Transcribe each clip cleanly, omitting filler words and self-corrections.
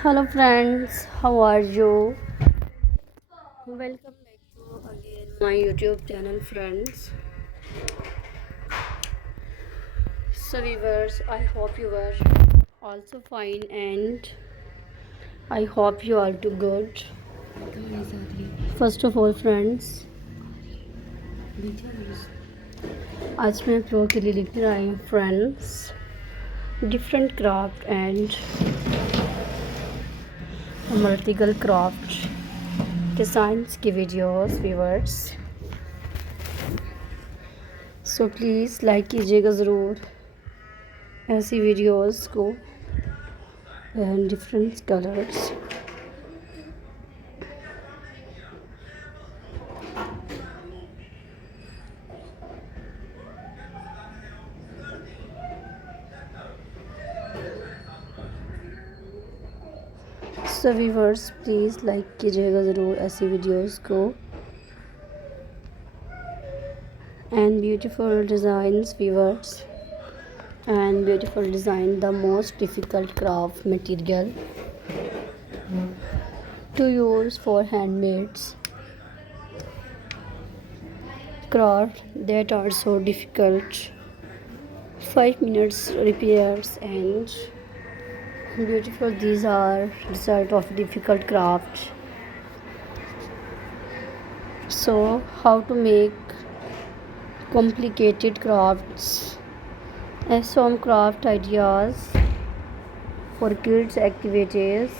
Hello friends, how are you? Welcome back to again my YouTube channel friends. So viewers, I hope you are also fine and I hope you are too good. First of all friends, आज मैं आप लोगों के लिए लेकर आई हूँ friends different craft and multiple craft designs की videos viewers. So please like कीजिएगा ज़रूर ऐसी वीडियोस को and different colors. So viewers please like कीजिएगा ज़रूर ऐसी वीडियोस को and beautiful designs viewers and beautiful design the most difficult craft material to use for handmaids craft that are so difficult 5 minutes repairs and beautiful these are result of difficult craft. So how to make complicated crafts and some craft ideas for kids activities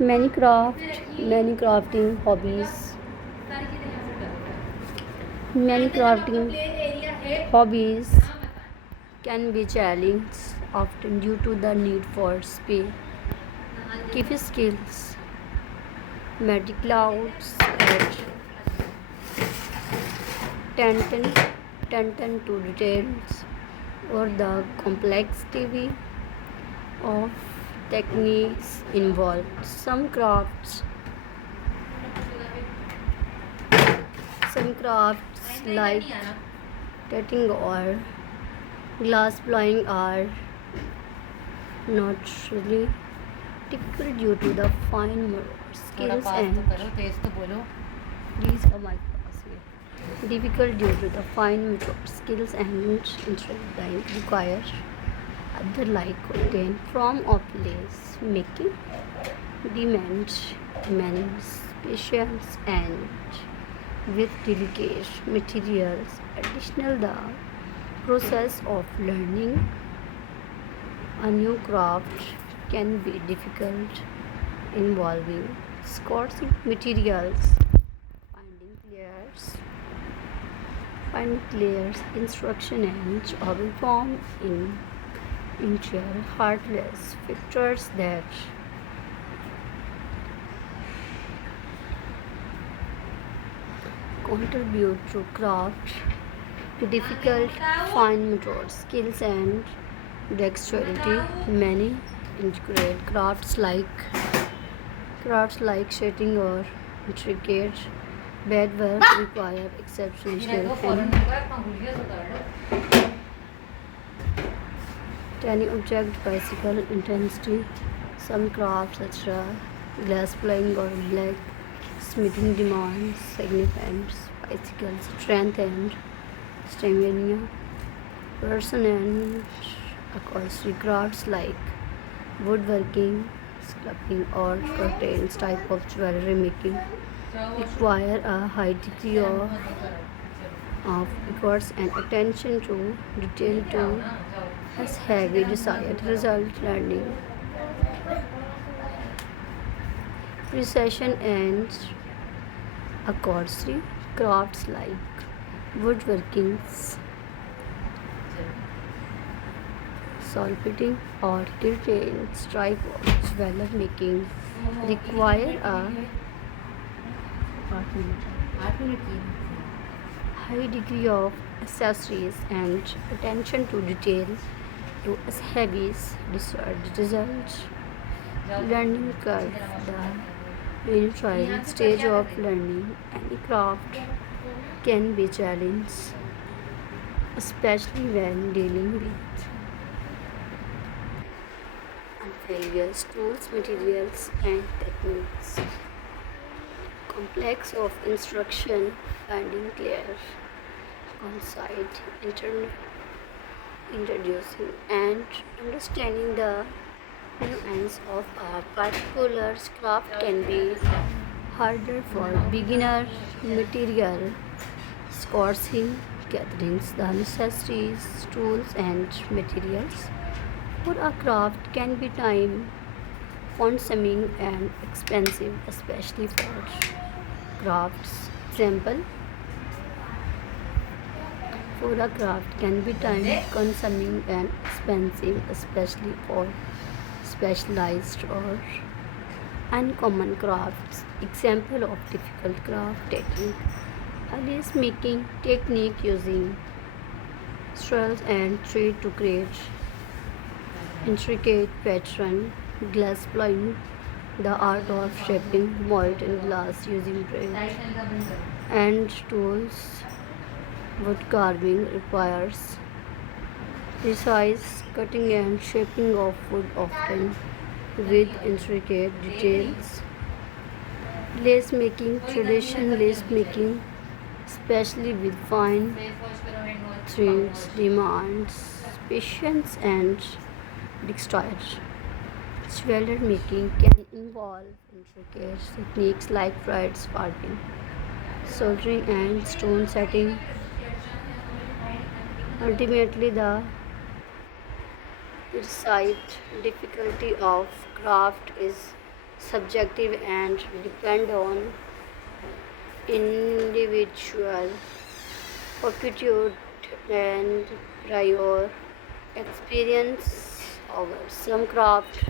many crafting hobbies can be challenged often due to the need for speed key skills magic clouds and attention attention to details or the complexity of techniques involved. Some crafts like tatting or glass blowing are not really difficult due to the fine motor skills and these are my class here. Difficult due to the fine motor skills and interest they require other like content from of lace making demand immense patience and with delicate materials. Additional the process of learning a new craft can be difficult involving sourcing materials, finding layers, instruction and oven form in interior heartless factors that contribute to craft to difficult fine motor skills and dexterity. Many integrate crafts like shading or intricate bedwork require exceptional skill and tiny object bicycle intensity. Some crafts such as glass blowing or blacksmithing demands significant bicycle strength and stamina. Person and upholstery crafts like woodworking, sculpting, or curtains type of jewelry making require a high degree of efforts and attention to detail to as heavy desired result learning precision and upholstery crafts like woodworking, sculpting, or curtains type of jewelry making require a high degree of accessories and attention to detail to as heavy desired result learning curve. The initial stage of learning any craft can be challenged, especially when dealing with various tools, materials, and techniques. Complex of instruction, finding clear, concise, introducing and understanding the nuance of a particular craft can be harder for beginner. Material sourcing, gathering the necessaries, tools, and materials for a craft can be time consuming and expensive, especially for crafts. Example, for a craft can be time consuming and expensive, especially for specialized or uncommon crafts. Example of difficult craft technique: a lace making technique using straws and thread to create intricate pattern. Glass blowing, the art of shaping molten glass using braid and tools. Wood carving requires precise cutting and shaping of wood, often with intricate details. Lace making, traditional lace making, especially with fine threads, demands patience and dexterity. Jewelry making can involve intricate techniques like thread carving, soldering, and stone setting. Ultimately, the perceived difficulty of craft is subjective and depend on individual aptitude and prior experience. Over some craft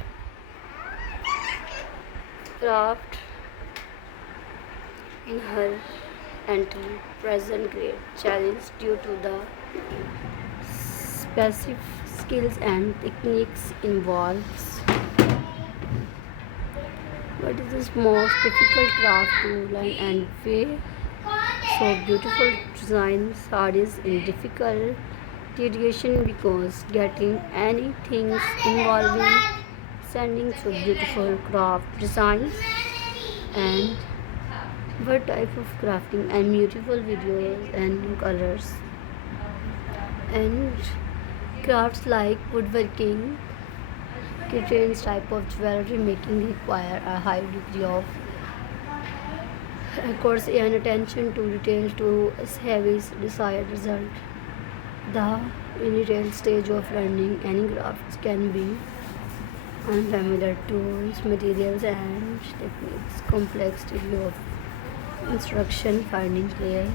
in her entry present great challenge due to the specific skills and techniques involved. What is this most difficult craft to learn and way? So beautiful designs studies in difficult dedication because getting anything involving sending so beautiful craft designs and what type of crafting and beautiful videos and colors and crafts like woodworking, kitchens type of jewelry making require a high degree of accuracy and attention to detail to have its desired result. The initial stage of learning any crafts can be unfamiliar tools, materials, and techniques, complexity of instruction, finding clear